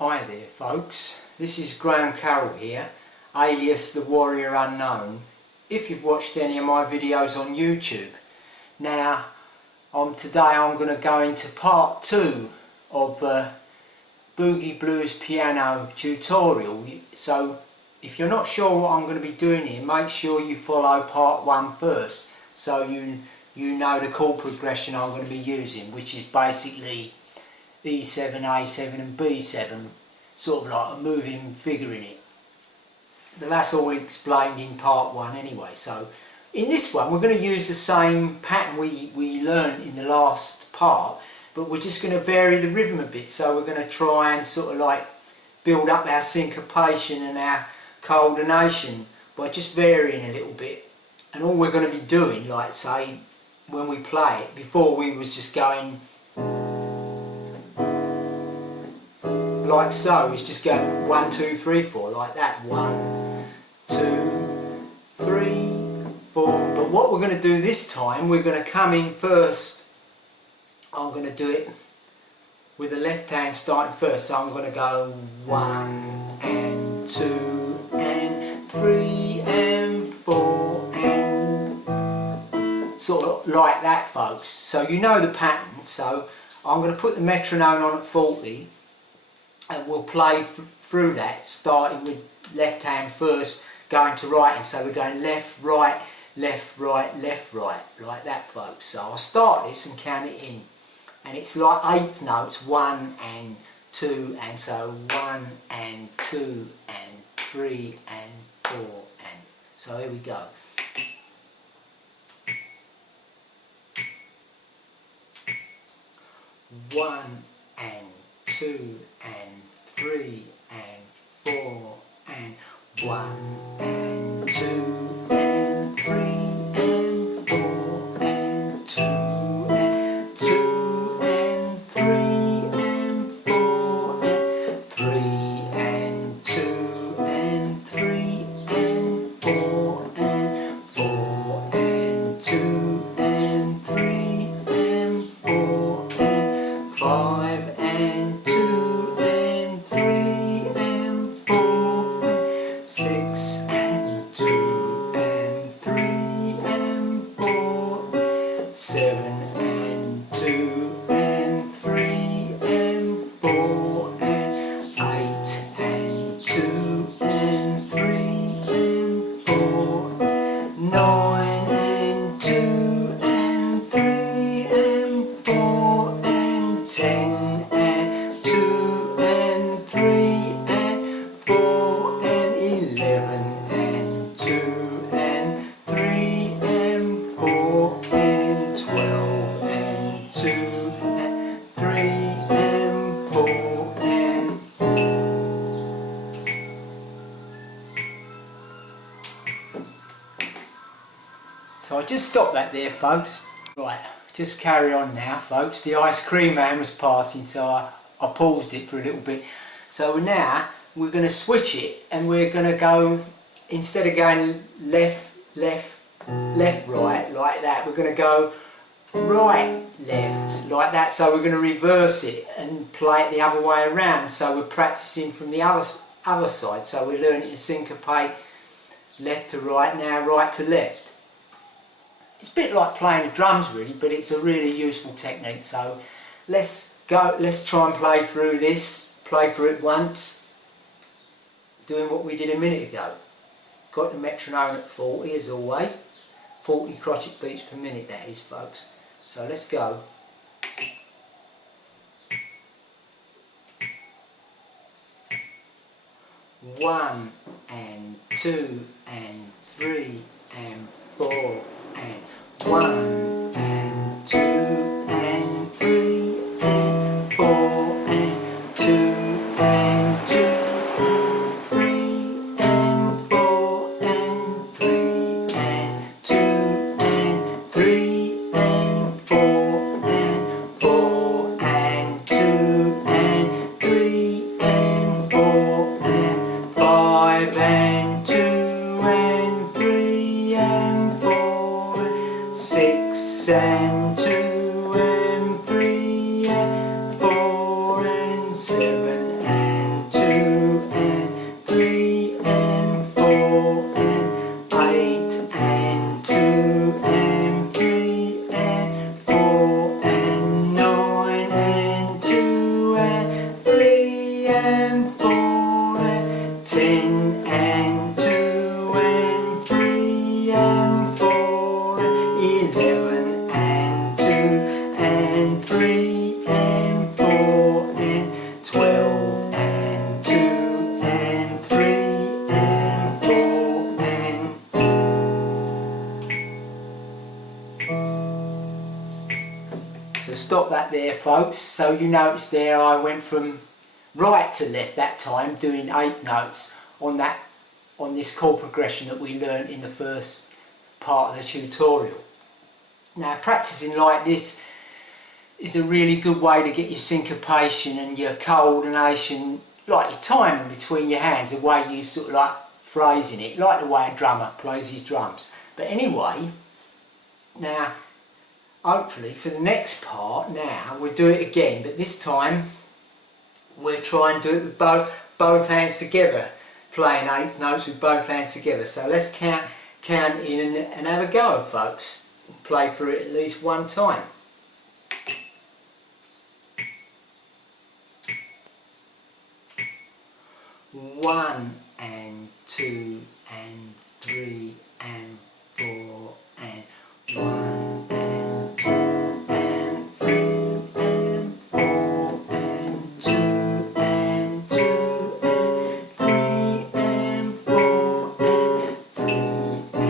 Hi there folks, this is Carroll here, alias the Warrior Unknown, if you've watched any of my videos on YouTube. Now, today I'm going to go into part 2 of Boogie Blues piano tutorial. So if you're not sure what I'm going to be doing here, make sure you follow part 1 first, so you know the chord progression I'm going to be using, which is basically E7, A7 and B7, sort of like a moving figure in it. But that's all explained in part 1 anyway. So in this one we're going to use the same pattern we learned in the last part, but we're just going to vary the rhythm a bit. So we're going to try and sort of like build up our syncopation and our coordination by just varying a little bit. And all we're going to be doing, like say when we play it, before we was just going like so, it's just going 1, 2, 3, 4 like that. 1, 2, 3, 4. But what we're going to do this time, we're going to come in first. I'm going to do it with the left hand starting first. So I'm going to go 1 and 2 and 3 and 4 and sort of like that, folks. So you know the pattern. So I'm going to put the metronome on at 40. And we'll play through that, starting with left hand first, going to right hand. So we're going left, right, left, right, left, right, like that, folks. So I'll start this and count it in. And it's like 8th notes, 1 and 2, and so 1 and 2 and 3 and 4 and so here we go. 1 and 2 and 3 and 4 and 1 and 2 and 3 and 4 and 2 and 2 and 3 and 4 and 3 and 2 and 3 and 4 and 4 and 2 and 3 and 4 and 5 and 2 and 3 and 4 6 and 2 and 3 and 4 7 and 2 and 3 and 4 and 8 and 2 and 3 and 4 9 and 2 and 3 and 4 and 10 and 2 and 3 and 4 and 11 and 2 and 3 and 4 and 12 and 2 and 3 and 4 and so I just stopped that there, folks. Right, just carry on now, folks. The ice cream man was passing, so I paused it for a little bit. So now we're going to switch it, and we're going to go, instead of going left, left, left, right, like that, we're going to go right, left, like that. So we're going to reverse it and play it the other way around. So we're practicing from the other side. So we're learning to syncopate left to right, now right to left. It's a bit like playing the drums really, but it's a really useful technique. So let's try and play through this, play through it once, doing what we did a minute ago. Got the metronome at 40 as always, 40 crotchet beats per minute that is, folks. So let's go. 1 and 2 and 3 and 4 and 1 and 2 and 3 and 4 and 2 and 2 and 3 and 4 and 3 and 2 and 3 and 4 and 4 and 2 and 3 and 4 and 5 and 2 and 3 and 4 6 and 4 and 10 and 2 and 3 and 4 and 11 and 2 and 3 and 4 and 12 and 2 and 3 and 4 and... So stop that there, folks. So you notice there I went from right to left that time, doing 8th notes on this chord progression that we learnt in the first part of the tutorial. Now practicing like this is a really good way to get your syncopation and your coordination, like your timing between your hands, the way you sort of like phrasing it, like the way a drummer plays his drums. But anyway, now hopefully for the next part now we'll do it again, but this time we'll try and do it with both hands together, playing 8th notes with both hands together. So let's count in and have a go, folks. Play through it at least one time. 1 and 2 and 3 and 4 and 1 and 2 and 3 and 4 and 2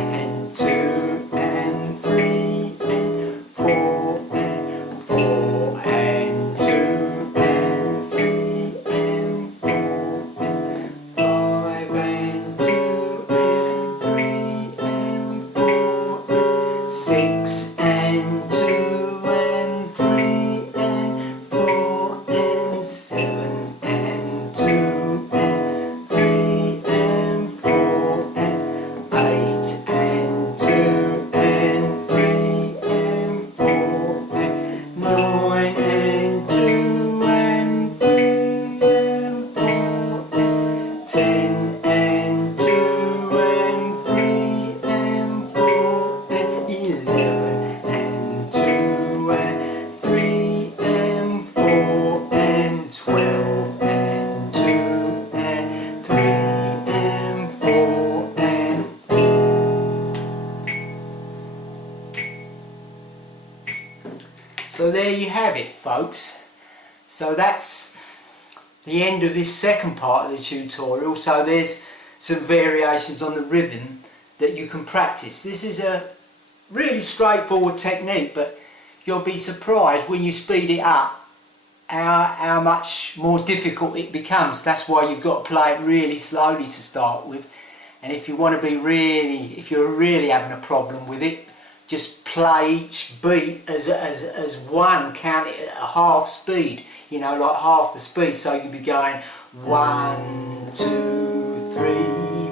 and 2 and 3 and 4 and 3 and 2 and 3 and 4 and 4 and 2 and 3 and 4 and 5 and 2 and 3 and 4 and 6 and 2 and 3 and 4 and 7 and 2 and 3 and 4 and 8 and 2 and 3 and 4 and 9 and 2 and 3 and 4 and 10 and 2 and 3 and 4 and 11 and 2 and 3 and 4 and 12 and 2 and 3 and 4 and... So there you have it, folks. So that's the end of this second part of the tutorial. So there's some variations on the rhythm that you can practice. This is a really straightforward technique, but you'll be surprised when you speed it up how much more difficult it becomes. That's why you've got to play it really slowly to start with, and if you want to be if you're really having a problem with it, just play each beat as one, count it at half speed, you know, like half the speed. So you'll be going 1, 2, 3,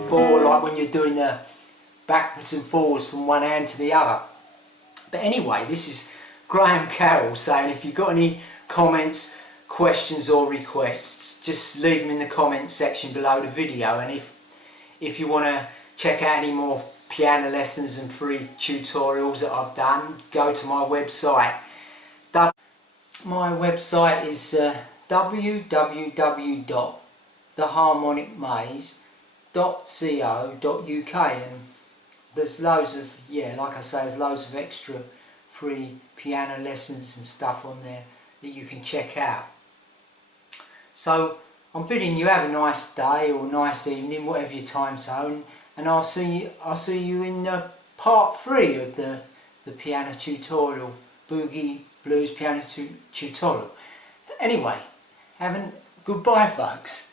4, like when you're doing the backwards and forwards from one hand to the other. But anyway, this is Carroll saying, if you've got any comments, questions or requests, just leave them in the comments section below the video. And if you want to check out any more piano lessons and free tutorials that I've done, go to my website. My website is www.theharmonicmaze.co.uk, and there's loads of, like I say, there's loads of extra free piano lessons and stuff on there that you can check out. So I'm bidding you have a nice day or nice evening, whatever your time zone, and I'll see you in part 3 of the piano tutorial, Boogie Blues piano tutorial. Anyway, goodbye, folks.